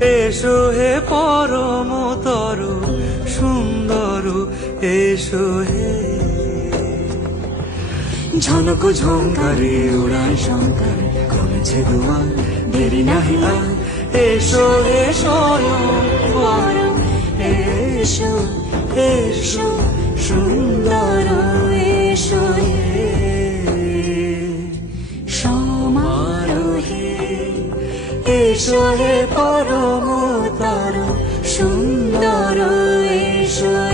এসো হে পরম তরু সুন্দর, এসো হে। ঝনক ঝঙ্কারে উড়ায় শঙ্কর, কমেছে দুয়ার দেরি নাহি আর। এসো হে স্বয়ং বর, এসো এসো সুন্দর, এসো হে সমারোহে। এসো হে পরম তরু সুন্দর, এসো